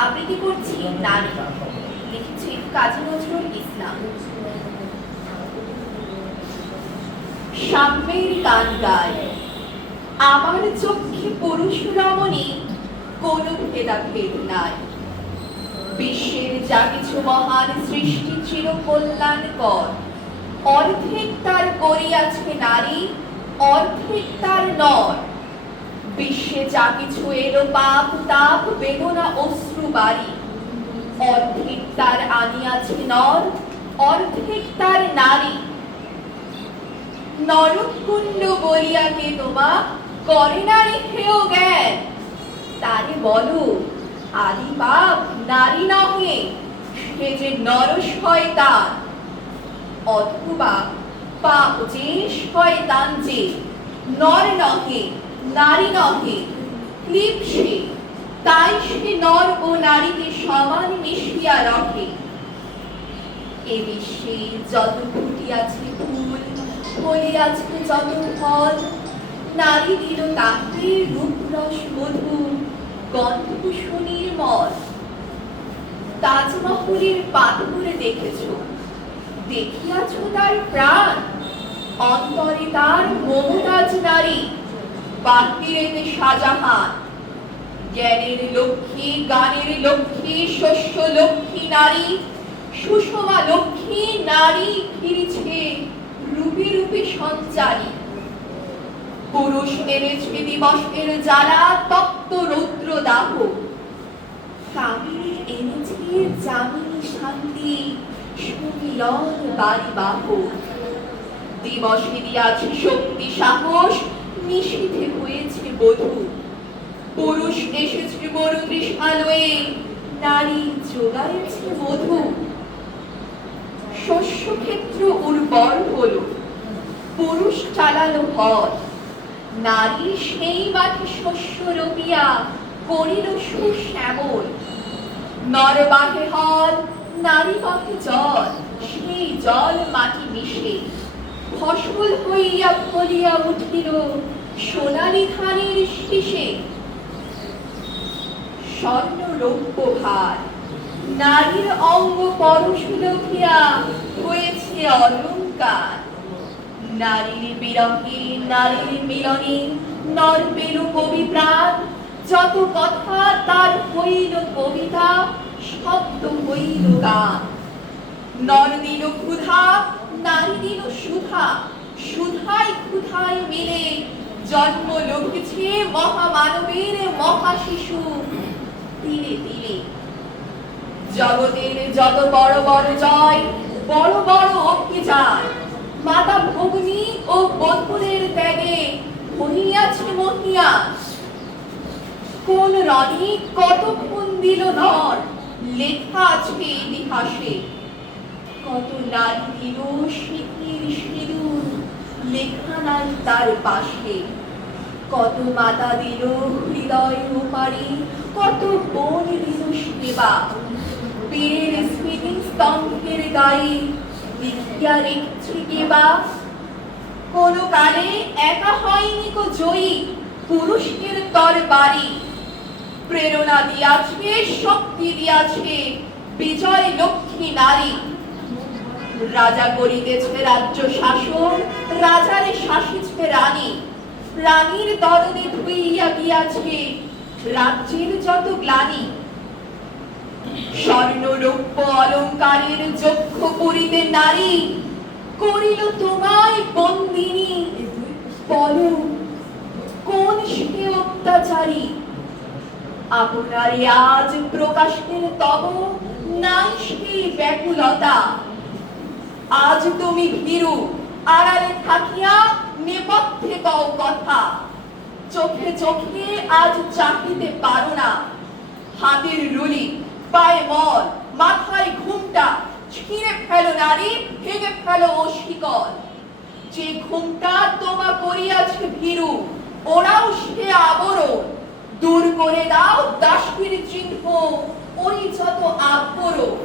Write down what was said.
আবৃত্তি করছি নারী, লিখেছি কাজী নজরুল ইসলাম। সাম্যের গান গায়, আমার চক্ষে পুরুষ রমণী কোনো ভেদাভেদ নাই। বিশ্বের যা কিছু মহান সৃষ্টি চির কল্যাণকর, অর্ধেক তার করিয়াছে নারী, অর্ধেক তার নর। বিশ্বে যা কিছু এলো পাপ তাপ বেদনা অশ্রু বাড়ি, অর্ধেক তার আনিয়াছে নর, অর্ধেক তার নারী। নরকুণ্ড বলিয়া কে তোমা করে নারী হেয় জ্ঞান, তারে বলো আদি পাপ নারী নহে, সে যে নর শয়তান। অথবা পাপ যে শয়তান যে নর নহে নারী নহে, ক্লিপ্সে তাই সে নর ও নারীকে সমান মিশিয়া রহে। এ বিশ্বে যত ফুটিয়াছে ফুল, ফলিয়াছে যত ফল, নারী দিল তাকে রূপরস মধু, গন্ধ সুনির্মল। তাজমহলের পাথর দেখেছ, দেখিয়াছ তার প্রাণ, অন্তরে তার মমতাজ নারী, বাহিরেতে শাহজাহান। জ্ঞানের লক্ষ্মী, গানের লক্ষ্মী, শস্য লক্ষ্মী নারী, সুষমা লক্ষ্মী নারী ফিরিছে রূপে রূপে সঞ্চারী। পুরুষ এনেছে দিবসের জ্বালা, তপ্ত রৌদ্র দাহ, কামিনী এনেছে জামিনী শান্তি, সুমিলন বাড়ি বাহ। দিবসে দিয়াছে শক্তি সাহস, নিশীথে হয়েছে বধূ। পুরুষ এসেছে মরু তৃষ্ণালয়ে, নারী যোগাইছে মধু। শস্য ক্ষেত্র উর্বর হলো, পুরুষ চালালো হল, নারী সেই মাঠে শস্য রোপিয়া করিল সুশ্যামল। নর বাহে হল, নারী বাহে জল, সেই জল মাটি মিশে ফসল হইয়া ফলিয়া উঠিল সোনালী ধানের শীষে। স্বর্ণ রৌপ্য ভার, নারীর অঙ্গ পরশ লভিয়া হয়েছে অলঙ্কার। নারীর বিরহে নারীর মিলনে নর পেল কবি প্রাণ, যত কথা তার হইল কবিতা, শব্দ হইল গান। নর দিল ক্ষুধা, নারী দিল সুধা, সুধায় ক্ষুধায় মিলে জন্ম লভিছে মহামানবের মহাশিশু তিলে তিলে। জগতের যত বড় বড় জয়, বড় বড় অভিযান, মাতা ভগ্নী ও বন্ধুদের ত্যাগে হইয়াছে মহিয়ান। কোন রণে কত খুন দিল নর, লেখা আছে ইতিহাসে। কত নারী দিল সিঁথির সিঁদুর, লেখা নাই তার পাশে। কত মাতা দিল হৃদয় ওপারে, কত বোন দিল সেবা। বীরের স্মৃতি স্তম্ভের গায়ে লিখিয়া রেখেছে কেবা। কোন কালে একা হয়নি কো জয়ী, পুরুষের তরবারি। প্রেরণা দিয়াছে, শক্তি দিয়াছে বিজয় লক্ষ্মী নারী। রাজা করিতেছে রাজ্য শাসন, রাজারে শাসিছে রানী। রানীর দরদে ধুইয়া গিয়াছে রাজ্যের যত গ্লানি। স্বর্ণ রৌপ্য অলঙ্কারের যক্ষ করিতে নারী, করিল তোমায় বন্দিনী। বলো কোন সে অত্যাচারী, আপনারে আজ প্রকাশের তব নাই সেই ব্যাকুলতা। আজ তুমি ভীরু, আড়ালে থাকিয়া নেপথ্যে কও কথা। চোখে চোখে আজ চাহিতে পারো না, হাতের রুলি, পায়ে মল, মাথায় ঘুমটা ছিঁড়ে ফেলো নারী, ভেঙে ফেলো ও শিকল। যে ঘুমটা তোমা করিয়াছে ভীরু, ওরাও সে আবরণ। দূর করে দাও দাসীর চিহ্ন, ওই যত আবরণ।